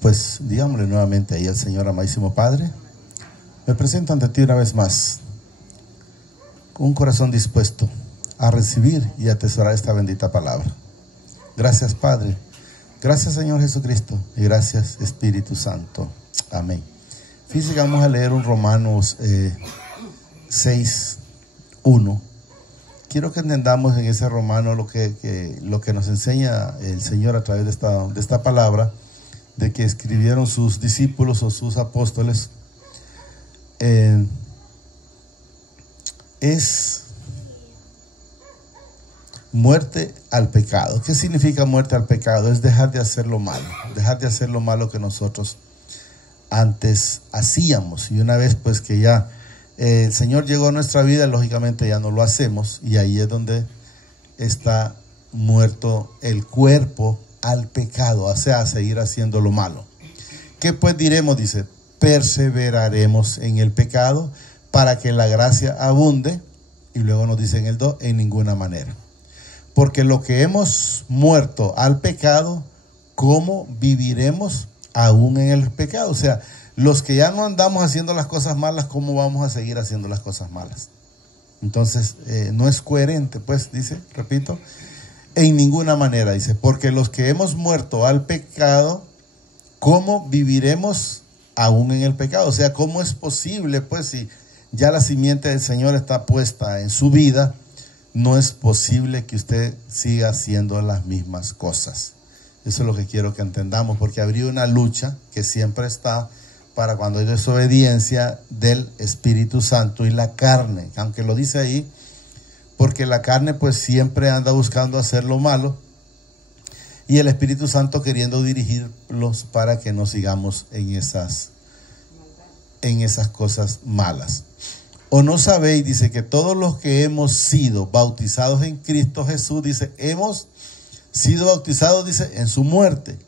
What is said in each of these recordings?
Pues digámosle nuevamente ahí al Señor: amadísimo Padre, me presento ante ti una vez más, con un corazón dispuesto a recibir y atesorar esta bendita palabra. Gracias, Padre. Gracias, Señor Jesucristo. Y gracias, Espíritu Santo. Amén. Fíjense que vamos a leer un Romanos 6:1. Quiero que entendamos en ese Romano lo que nos enseña el Señor a través de esta palabra, de que escribieron sus discípulos o sus apóstoles. Es muerte al pecado. ¿Qué significa muerte al pecado? Es dejar de hacer lo malo, dejar de hacer lo malo que nosotros antes hacíamos. Y una vez pues que ya el Señor llegó a nuestra vida, lógicamente ya no lo hacemos, y ahí es donde está muerto el cuerpo al pecado, o sea, a seguir haciendo lo malo. ¿Qué pues diremos? Dice: perseveraremos en el pecado para que la gracia abunde. Y luego nos dice en el 2: en ninguna manera. Porque lo que hemos muerto al pecado, ¿cómo viviremos aún en el pecado? O sea, los que ya no andamos haciendo las cosas malas, ¿cómo vamos a seguir haciendo las cosas malas? Entonces, no es coherente, pues, dice, repito, en ninguna manera, dice, porque los que hemos muerto al pecado, ¿cómo viviremos aún en el pecado? O sea, ¿cómo es posible, pues, si ya la simiente del Señor está puesta en su vida, no es posible que usted siga haciendo las mismas cosas? Eso es lo que quiero que entendamos, porque habría una lucha que siempre está para cuando hay desobediencia del Espíritu Santo y la carne, aunque lo dice ahí, porque la carne pues siempre anda buscando hacer lo malo, y el Espíritu Santo queriendo dirigirlos para que no sigamos en esas cosas malas. ¿O no sabéis? Dice, que todos los que hemos sido bautizados en Cristo Jesús, dice, hemos sido bautizados, dice, en su muerte,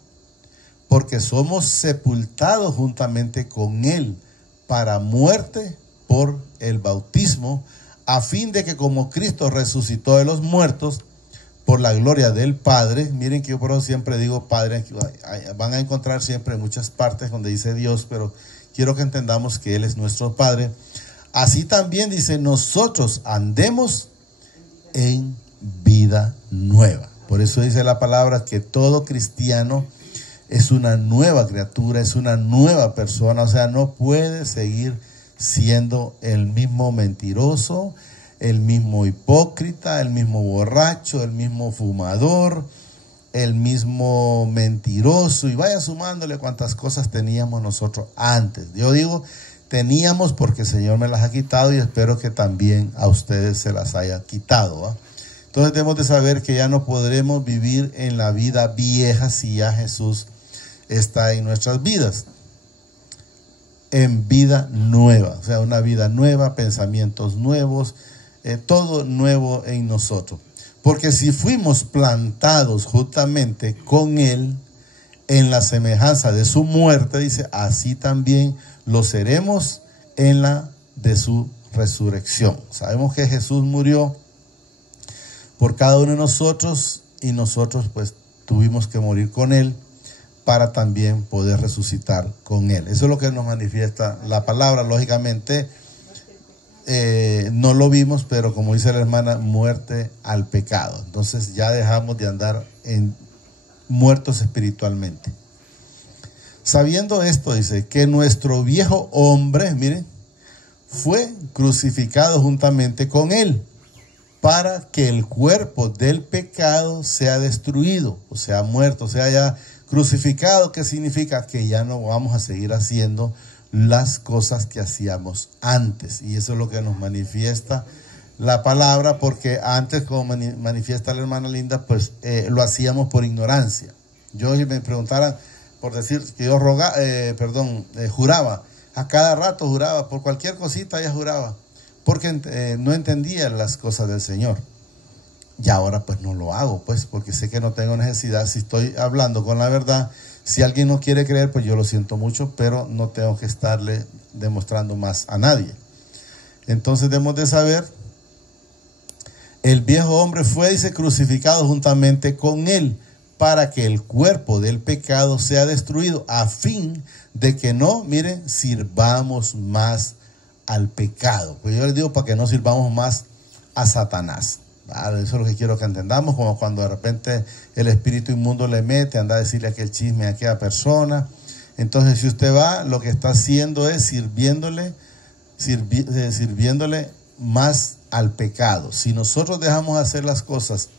porque somos sepultados juntamente con Él para muerte por el bautismo, a fin de que como Cristo resucitó de los muertos por la gloria del Padre. Miren que yo por eso siempre digo Padre, van a encontrar siempre en muchas partes donde dice Dios, pero quiero que entendamos que Él es nuestro Padre. Así también dice, nosotros andemos en vida nueva. Por eso dice la palabra que todo cristiano es una nueva criatura, es una nueva persona. O sea, no puede seguir siendo el mismo mentiroso, el mismo hipócrita, el mismo borracho, el mismo fumador, el mismo mentiroso, y vaya sumándole cuántas cosas teníamos nosotros antes. Yo digo teníamos porque el Señor me las ha quitado, y espero que también a ustedes se las haya quitado, ¿va? Entonces debemos de saber que ya no podremos vivir en la vida vieja si ya Jesús está en nuestras vidas. En vida nueva, o sea, una vida nueva, pensamientos nuevos, todo nuevo en nosotros. Porque si fuimos plantados juntamente con Él en la semejanza de su muerte, dice, así también lo seremos en la de su resurrección. Sabemos que Jesús murió por cada uno de nosotros, y nosotros pues tuvimos que morir con Él para también poder resucitar con Él. Eso es lo que nos manifiesta la palabra. Lógicamente no lo vimos, pero como dice la hermana, muerte al pecado. Entonces ya dejamos de andar muertos espiritualmente. Sabiendo esto, dice, que nuestro viejo hombre, miren, fue crucificado juntamente con Él, para que el cuerpo del pecado sea destruido, o sea, muerto, o sea, ya crucificado. ¿Qué significa? Que ya no vamos a seguir haciendo las cosas que hacíamos antes. Y eso es lo que nos manifiesta la palabra, porque antes, como manifiesta la hermana Linda, pues lo hacíamos por ignorancia. Yo, si me preguntaran, por decir que yo juraba, a cada rato juraba, por cualquier cosita ya juraba, porque no entendía las cosas del Señor. Y ahora pues no lo hago, pues, porque sé que no tengo necesidad. Si estoy hablando con la verdad, si alguien no quiere creer, pues yo lo siento mucho, pero no tengo que estarle demostrando más a nadie. Entonces debemos de saber, el viejo hombre fue, dice, crucificado juntamente con Él, para que el cuerpo del pecado sea destruido, a fin de que no, miren, sirvamos más al pecado. Pues yo les digo para que no sirvamos más a Satanás. Vale, eso es lo que quiero que entendamos, como cuando de repente el espíritu inmundo le mete, anda a decirle aquel chisme a aquella persona. Entonces, si usted va, lo que está haciendo es sirviéndole más al pecado. Si nosotros dejamos hacer las cosas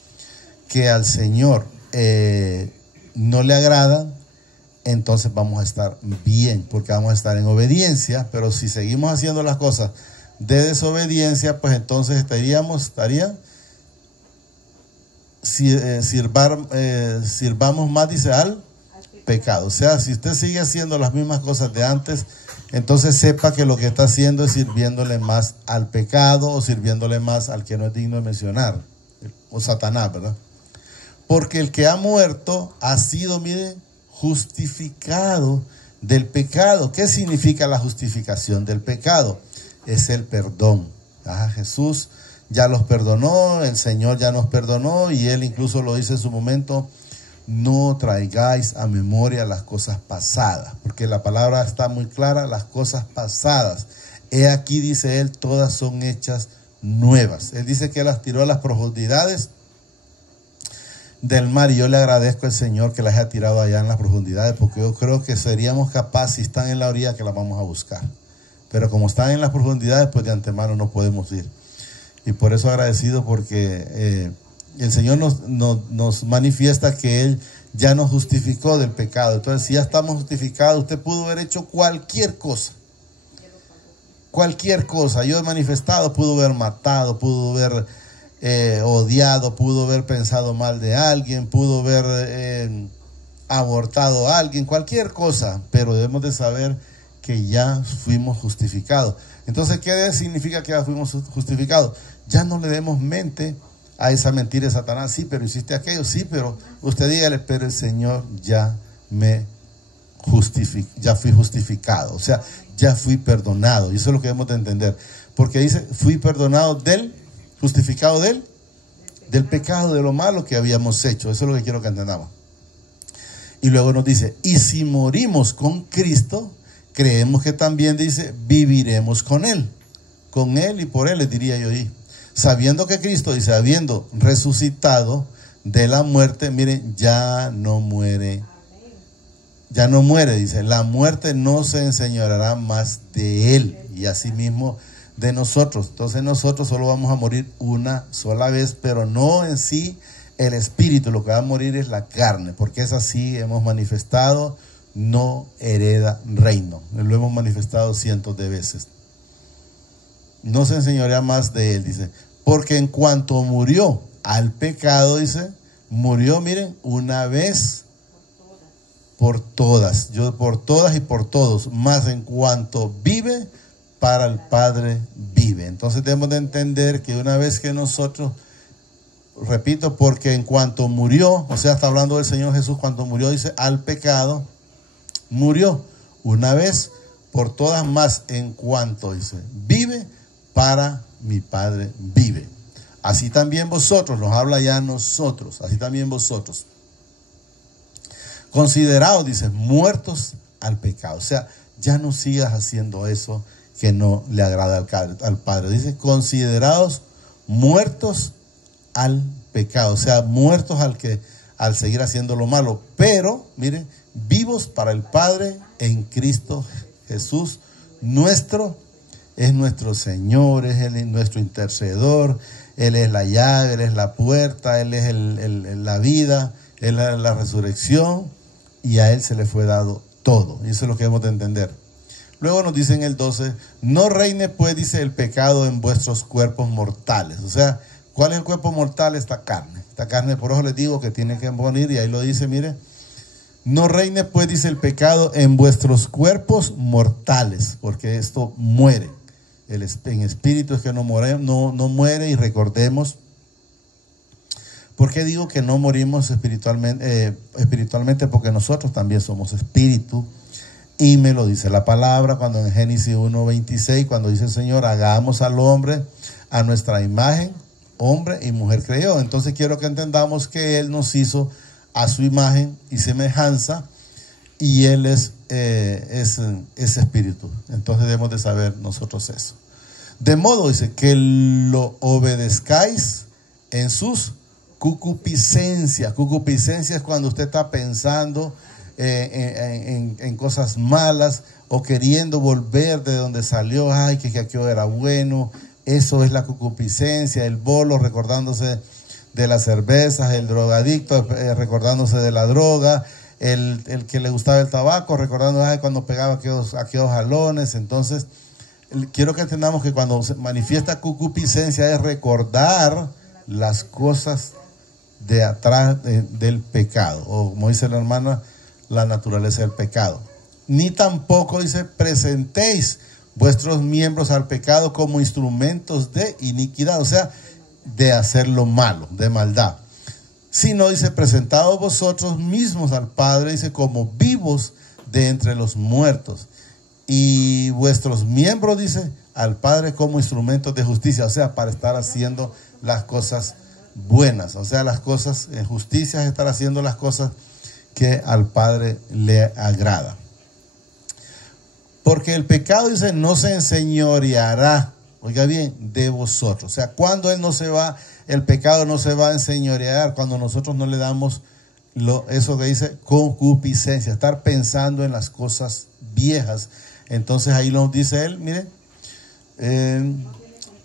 que al Señor no le agradan, entonces vamos a estar bien, porque vamos a estar en obediencia. Pero si seguimos haciendo las cosas de desobediencia, pues entonces sirvamos más, dice, al pecado. O sea, si usted sigue haciendo las mismas cosas de antes, entonces sepa que lo que está haciendo es sirviéndole más al pecado, o sirviéndole más al que no es digno de mencionar, o Satanás, ¿verdad? Porque el que ha muerto ha sido, mire, justificado del pecado. ¿Qué significa la justificación del pecado? Es el perdón. Jesús ya los perdonó, el Señor ya nos perdonó, y Él incluso lo dice en su momento: no traigáis a memoria las cosas pasadas, porque la palabra está muy clara, las cosas pasadas. He aquí, dice Él, todas son hechas nuevas. Él dice que las tiró a las profundidades del mar, y yo le agradezco al Señor que las haya tirado allá en las profundidades, porque yo creo que seríamos capaces, si están en la orilla, que las vamos a buscar. Pero como están en las profundidades, pues de antemano no podemos ir. Y por eso agradecido, porque el Señor nos manifiesta que Él ya nos justificó del pecado. Entonces, si ya estamos justificados, usted pudo haber hecho cualquier cosa. Cualquier cosa. Yo he manifestado, pudo haber matado, pudo haber odiado, pudo haber pensado mal de alguien, pudo haber abortado a alguien, cualquier cosa. Pero debemos de saber que ya fuimos justificados. Entonces, ¿qué significa que ya fuimos justificados? Ya no le demos mente a esa mentira de Satanás. Sí, pero hiciste aquello. Sí, pero usted dígale: pero el Señor ya ya fui justificado. O sea, ya fui perdonado. Y eso es lo que debemos de entender. Porque dice: fui perdonado justificado del pecado, de lo malo que habíamos hecho. Eso es lo que quiero que entendamos. Y luego nos dice: y si morimos con Cristo, creemos que también, dice, viviremos con Él y por Él, les diría yo ahí. Sabiendo que Cristo, dice, habiendo resucitado de la muerte, miren, ya no muere. Ya no muere, dice, la muerte no se enseñoreará más de Él, y asimismo de nosotros. Entonces nosotros solo vamos a morir una sola vez, pero no en sí el espíritu. Lo que va a morir es la carne, porque es así, hemos manifestado, no hereda reino. Lo hemos manifestado cientos de veces. No se enseñorea más de Él, dice, porque en cuanto murió al pecado, dice, murió, miren, una vez por todas, por todas y por todos, más en cuanto vive, para el Padre vive. Entonces debemos de entender que una vez que nosotros, repito, porque en cuanto murió, o sea, está hablando del Señor Jesús, cuando murió, dice, al pecado, murió una vez por todas, más en cuanto, dice, vive, para mi Padre vive. Así también vosotros, nos habla ya a nosotros, así también vosotros, considerados, dice, muertos al pecado. O sea, ya no sigas haciendo eso que no le agrada al Padre. Dice, considerados muertos al pecado. O sea, muertos al seguir haciendo lo malo. Pero, miren, vivos para el Padre en Cristo Jesús, es nuestro Señor, es Él nuestro intercedor, Él es la llave, Él es la puerta, Él es la vida, Él es la resurrección, y a Él se le fue dado todo. Y eso es lo que debemos de entender. Luego nos dice en el 12, no reine pues, dice, el pecado en vuestros cuerpos mortales. O sea, ¿cuál es el cuerpo mortal? Esta carne. Esta carne, por eso les digo que tiene que morir, y ahí lo dice, mire, no reine pues, dice, el pecado en vuestros cuerpos mortales, porque esto muere. En espíritu es que no muere, y recordemos, ¿por qué digo que no morimos espiritualmente? Porque nosotros también somos espíritu, y me lo dice la palabra cuando en Génesis 1:26, cuando dice el Señor, hagamos al hombre a nuestra imagen, hombre y mujer creó. Entonces quiero que entendamos que Él nos hizo a su imagen y semejanza, y Él es espíritu. Entonces debemos de saber nosotros eso. De modo, dice, que lo obedezcáis en sus concupiscencias. Concupiscencia es cuando usted está pensando en cosas malas o queriendo volver de donde salió. Ay, que aquello era bueno. Eso es la concupiscencia. El bolo recordándose de las cervezas, el drogadicto recordándose de la droga, el que le gustaba el tabaco recordando cuando pegaba aquellos jalones. Entonces quiero que entendamos que cuando se manifiesta concupiscencia es recordar las cosas de atrás del pecado, o como dice la hermana, la naturaleza del pecado. Ni tampoco, dice, presentéis vuestros miembros al pecado como instrumentos de iniquidad, o sea, de hacer lo malo, de maldad. Sino, dice, presentaos vosotros mismos al Padre, dice, como vivos de entre los muertos, y vuestros miembros, dice, al Padre como instrumentos de justicia, o sea, para estar haciendo las cosas buenas, o sea, las cosas en justicia, es estar haciendo las cosas que al Padre le agrada. Porque el pecado, dice, no se enseñoreará, oiga bien, de vosotros. O sea, cuando el pecado no se va a enseñorear, cuando nosotros no le damos eso que dice concupiscencia, estar pensando en las cosas viejas. Entonces ahí lo dice él, mire,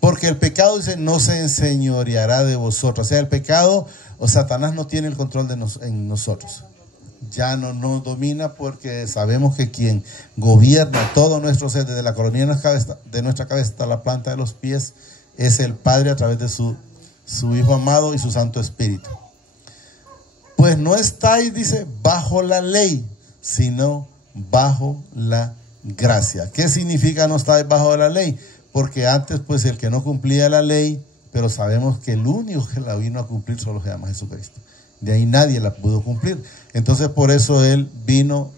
porque el pecado, dice, no se enseñoreará de vosotros. O sea, el pecado, o Satanás no tiene el control en nosotros. Ya no nos domina, porque sabemos que quien gobierna todo nuestro ser, desde la colonia de nuestra cabeza hasta la planta de los pies, es el Padre a través de su Hijo amado y su Santo Espíritu. Pues no estáis, dice, bajo la ley, sino bajo la gracia. ¿Qué significa no estáis bajo la ley? Porque antes, pues, el que no cumplía la ley, pero sabemos que el único que la vino a cumplir solo se llama Jesucristo. De ahí nadie la pudo cumplir. Entonces por eso Él vino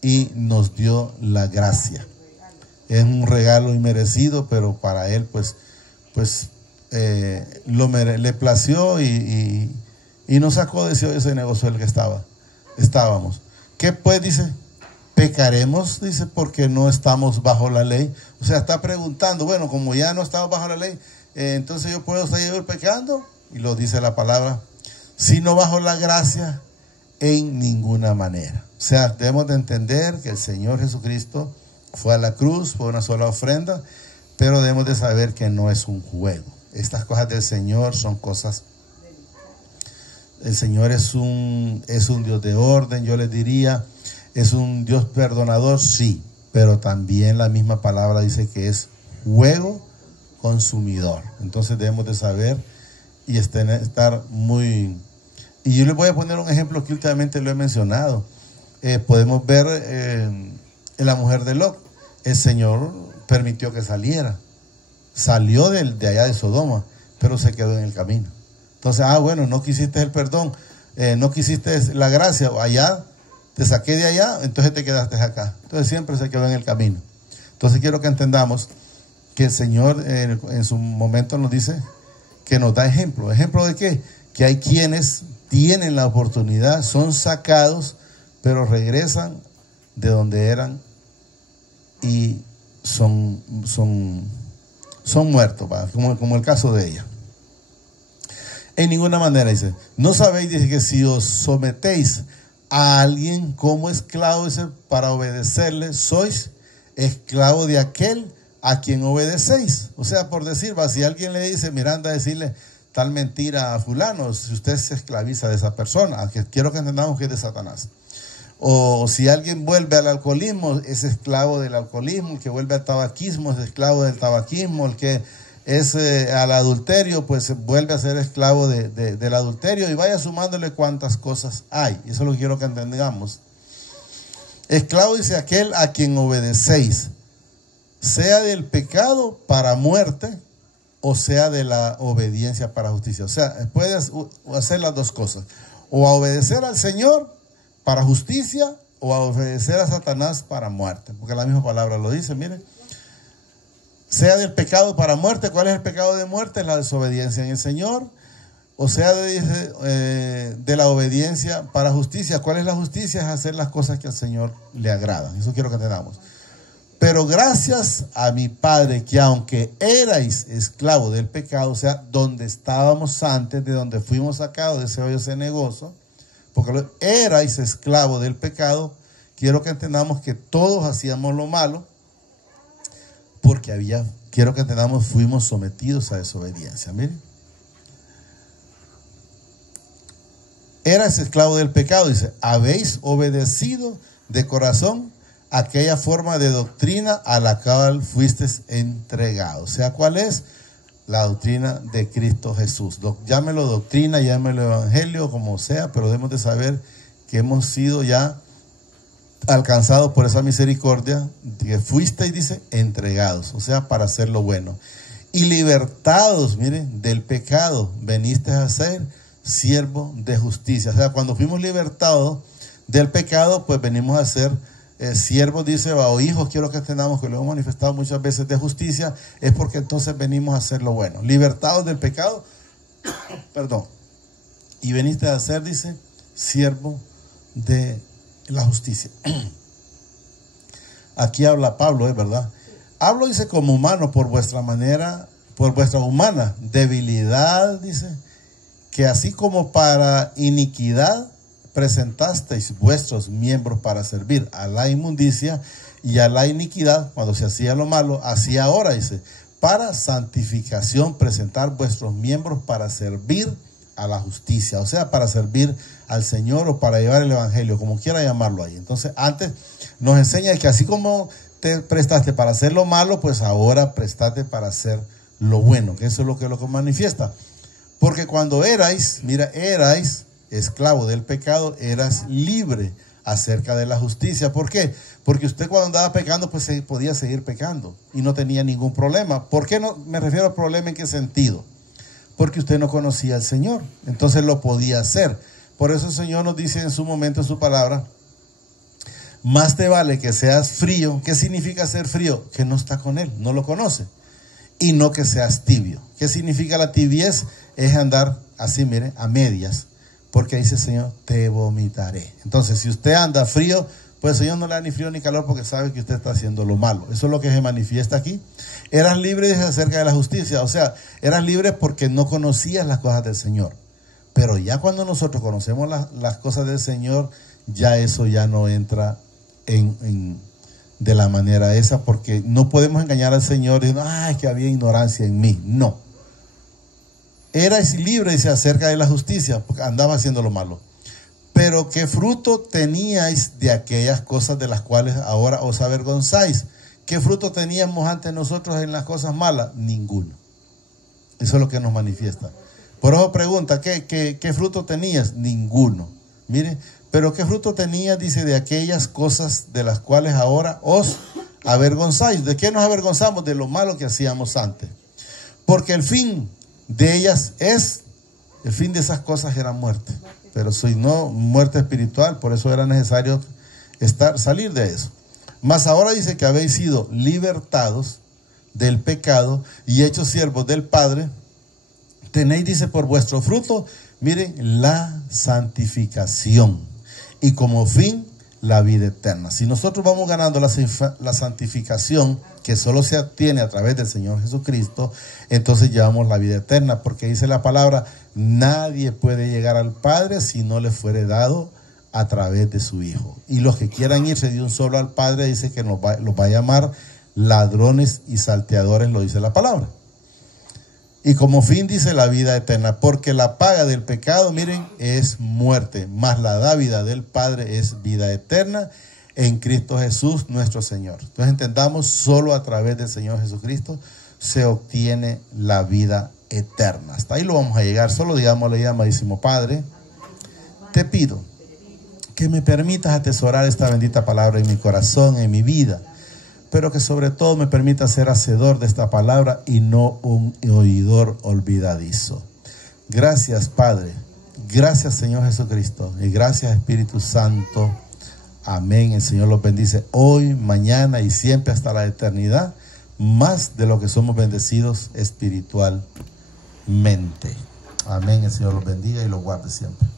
y nos dio la gracia. Es un regalo inmerecido, pero para Él le plació y nos sacó de ese negocio en el que estábamos. ¿Qué pues dice? Pecaremos, dice, porque no estamos bajo la ley. O sea, está preguntando, bueno, como ya no estamos bajo la ley, entonces yo puedo seguir pecando. Y lo dice la palabra, sino bajo la gracia en ninguna manera. O sea, debemos de entender que el Señor Jesucristo fue a la cruz, fue una sola ofrenda, pero debemos de saber que no es un juego. Estas cosas del Señor son cosas. El Señor es un Dios de orden, yo les diría, es un Dios perdonador, sí, pero también la misma palabra dice que es fuego consumidor. Entonces debemos de saber y estar muy... Y yo les voy a poner un ejemplo que últimamente lo he mencionado. Podemos ver en la mujer de Lot. El Señor permitió que saliera. Salió de allá de Sodoma, pero se quedó en el camino. Entonces, bueno, no quisiste el perdón, no quisiste la gracia, allá te saqué de allá, entonces te quedaste acá. Entonces siempre se quedó en el camino. Entonces quiero que entendamos que el Señor en su momento nos dice que nos da ejemplo. ¿Ejemplo de qué? Que hay quienes tienen la oportunidad, son sacados, pero regresan de donde eran y son muertos, como el caso de ella. En ninguna manera, dice, no sabéis, dice, que si os sometéis a alguien como esclavo, dice, para obedecerle, sois esclavo de aquel a quien obedecéis. O sea, por decir, si alguien le dice, mira, anda a decirle tal mentira a fulano, si usted se esclaviza de esa persona, que quiero que entendamos que es de Satanás. O si alguien vuelve al alcoholismo, es esclavo del alcoholismo. El que vuelve al tabaquismo es esclavo del tabaquismo. El que es al adulterio, pues vuelve a ser esclavo del adulterio, y vaya sumándole cuántas cosas hay. Eso es lo que quiero que entendamos. Esclavo, dice, aquel a quien obedecéis, sea del pecado para muerte, o sea de la obediencia para justicia. O sea, puedes hacer las dos cosas. O a obedecer al Señor para justicia, o a obedecer a Satanás para muerte. Porque la misma palabra lo dice, miren. Sea del pecado para muerte. ¿Cuál es el pecado de muerte? La desobediencia en el Señor. O sea, de la obediencia para justicia. ¿Cuál es la justicia? Es hacer las cosas que al Señor le agradan. Eso quiero que entendamos. Pero gracias a mi Padre, que aunque erais esclavos del pecado, o sea, donde estábamos antes, de donde fuimos sacados de ese hoyo cenagoso, porque erais esclavos del pecado, quiero que entendamos que todos hacíamos lo malo, porque quiero que entendamos, fuimos sometidos a desobediencia. Miren. Eras esclavo del pecado, dice, habéis obedecido de corazón aquella forma de doctrina a la cual fuisteis entregados. O sea, ¿cuál es? La doctrina de Cristo Jesús. Llámelo doctrina, llámelo evangelio, como sea, pero debemos de saber que hemos sido ya alcanzados por esa misericordia, que fuisteis, dice, entregados, o sea, para hacer lo bueno. Y libertados, miren, del pecado, venisteis a ser siervo de justicia. O sea, cuando fuimos libertados del pecado, pues venimos a ser siervos, dice, o hijos, quiero que entendamos que lo hemos manifestado muchas veces, de justicia, es porque entonces venimos a hacer lo bueno. Libertados del pecado, perdón, y veniste a ser, dice, siervo de la justicia. Aquí habla Pablo, es verdad. Hablo, dice, como humano, por vuestra humana debilidad, dice, que así como para iniquidad presentasteis vuestros miembros para servir a la inmundicia y a la iniquidad, cuando se hacía lo malo, así ahora, dice, para santificación presentar vuestros miembros para servir a la justicia, o sea, para servir al Señor o para llevar el evangelio, como quiera llamarlo ahí. Entonces, antes nos enseña que así como te prestaste para hacer lo malo, pues ahora prestate para hacer lo bueno, que eso es lo que manifiesta. Porque cuando erais esclavo del pecado, eras libre acerca de la justicia. ¿Por qué? Porque usted cuando andaba pecando, pues podía seguir pecando y no tenía ningún problema. ¿Por qué no? Me refiero al problema, ¿en qué sentido? Porque usted no conocía al Señor, entonces lo podía hacer. Por eso el Señor nos dice en su momento, en su palabra, más te vale que seas frío. ¿Qué significa ser frío? Que no está con Él, no lo conoce. Y no que seas tibio. ¿Qué significa la tibiez? Es andar así, mire, a medias. Porque dice el Señor, te vomitaré. Entonces, si usted anda frío, pues el Señor no le da ni frío ni calor porque sabe que usted está haciendo lo malo. Eso es lo que se manifiesta aquí. Eras libre acerca de la justicia. O sea, eras libre porque no conocías las cosas del Señor. Pero ya cuando nosotros conocemos las cosas del Señor, ya eso ya no entra de la manera esa, porque no podemos engañar al Señor diciendo, es que había ignorancia en mí. No. Erais libre, dice, acerca de la justicia, porque andaba haciendo lo malo. Pero ¿qué fruto teníais de aquellas cosas de las cuales ahora os avergonzáis? ¿Qué fruto teníamos antes nosotros en las cosas malas? Ninguno. Eso es lo que nos manifiesta. Por eso pregunta, ¿qué fruto tenías? Ninguno. Mire, pero ¿qué fruto tenías? Dice, de aquellas cosas de las cuales ahora os avergonzáis. ¿De qué nos avergonzamos? De lo malo que hacíamos antes. Porque el fin de ellas el fin de esas cosas era muerte. Pero si no, muerte espiritual, por eso era necesario salir de eso. Mas ahora dice que habéis sido libertados del pecado y hechos siervos del Padre. Tenéis, dice, por vuestro fruto, miren, la santificación. Y como fin, la vida eterna. Si nosotros vamos ganando la santificación, que solo se obtiene a través del Señor Jesucristo, entonces llevamos la vida eterna, porque dice la palabra, nadie puede llegar al Padre si no le fuere dado a través de su Hijo. Y los que quieran irse de un solo al Padre, dice que los va a llamar ladrones y salteadores, lo dice la palabra. Y como fin dice la vida eterna, porque la paga del pecado, miren, es muerte, mas la dávida del Padre es vida eterna en Cristo Jesús nuestro Señor. Entonces entendamos, solo a través del Señor Jesucristo se obtiene la vida eterna. Hasta ahí lo vamos a llegar. Solo digámosle, amadísimo Padre, te pido que me permitas atesorar esta bendita palabra en mi corazón, en mi vida, pero que sobre todo me permita ser hacedor de esta palabra y no un oidor olvidadizo. Gracias, Padre. Gracias, Señor Jesucristo. Y gracias, Espíritu Santo. Amén. El Señor los bendice hoy, mañana y siempre hasta la eternidad, más de lo que somos bendecidos espiritualmente. Amén. El Señor los bendiga y los guarde siempre.